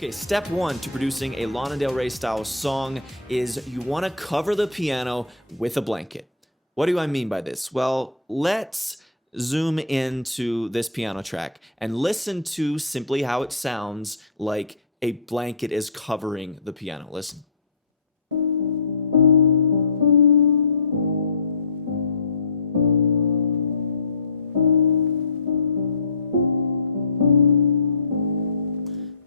Okay, step one to producing a Lana Del Rey style song is you want to cover the piano with a blanket. What do I mean by this? Well, let's zoom into this piano track and listen to simply how it sounds like a blanket is covering the piano. Listen.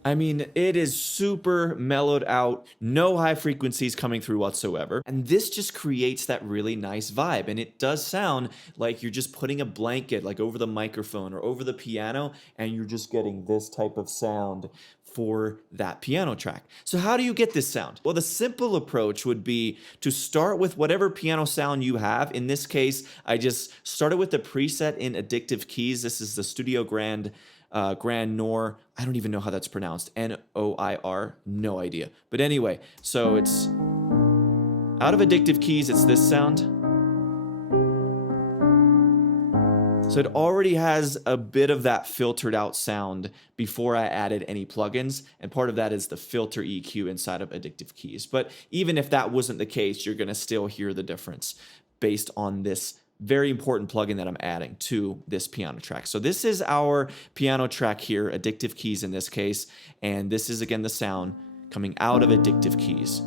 I mean, it is super mellowed out, no high frequencies coming through whatsoever. And this just creates that really nice vibe. And it does sound like you're just putting a blanket like over the microphone or over the piano, and you're just getting this type of sound for that piano track. So how do you get this sound? Well, the simple approach would be to start with whatever piano sound you have. In this case, I just started with the preset in Addictive Keys. This is the Studio Grand Noir. I don't even know how that's pronounced. N-O-I-R, no idea. But anyway, so it's out of Addictive Keys, it's this sound. So it already has a bit of that filtered out sound before I added any plugins, and part of that is the filter EQ inside of Addictive Keys. But even if that wasn't the case, you're gonna still hear the difference based on this very important plugin that I'm adding to this piano track. So this is our piano track here, Addictive Keys in this case, and this is again the sound coming out of Addictive Keys.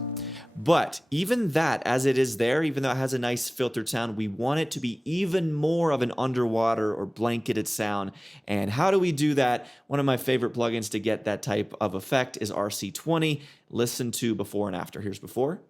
But even that, as it is there, even though it has a nice filtered sound, we want it to be even more of an underwater or blanketed sound. And how do we do that? One of my favorite plugins to get that type of effect is RC20. Listen to before and after. Here's before.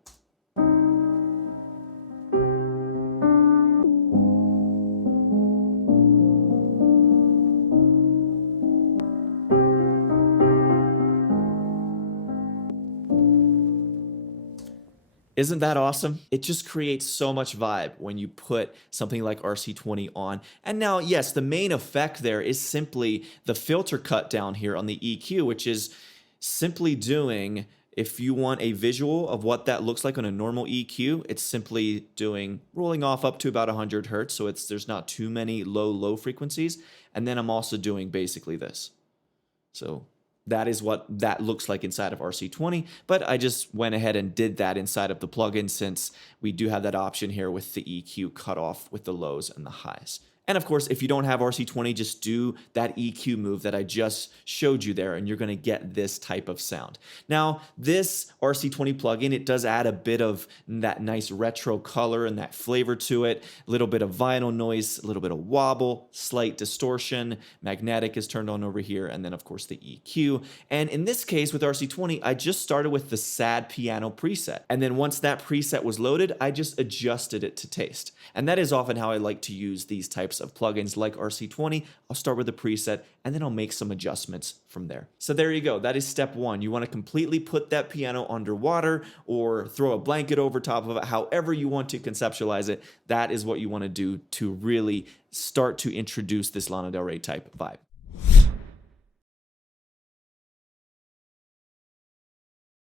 Isn't that awesome? It just creates so much vibe when you put something like RC20 on. And now, yes, the main effect there is simply the filter cut down here on the EQ, which is simply doing, if you want a visual of what that looks like on a normal EQ, it's simply doing rolling off up to about 100 hertz. So there's not too many low frequencies. And then I'm also doing basically this. So that is what that looks like inside of RC20, but I just went ahead and did that inside of the plugin since we do have that option here with the EQ cut off with the lows and the highs. And of course, if you don't have RC20, just do that EQ move that I just showed you there, and you're gonna get this type of sound. Now, this RC20 plugin, it does add a bit of that nice retro color and that flavor to it, a little bit of vinyl noise, a little bit of wobble, slight distortion, magnetic is turned on over here, and then of course the EQ. And in this case with RC20, I just started with the sad piano preset. And then once that preset was loaded, I just adjusted it to taste. And that is often how I like to use these types of plugins like RC20. I'll start with the preset and then I'll make some adjustments from there. So there you go. That is step one. You want to completely put that piano underwater or throw a blanket over top of it, however you want to conceptualize it. That is what you want to do to really start to introduce this Lana Del Rey type vibe.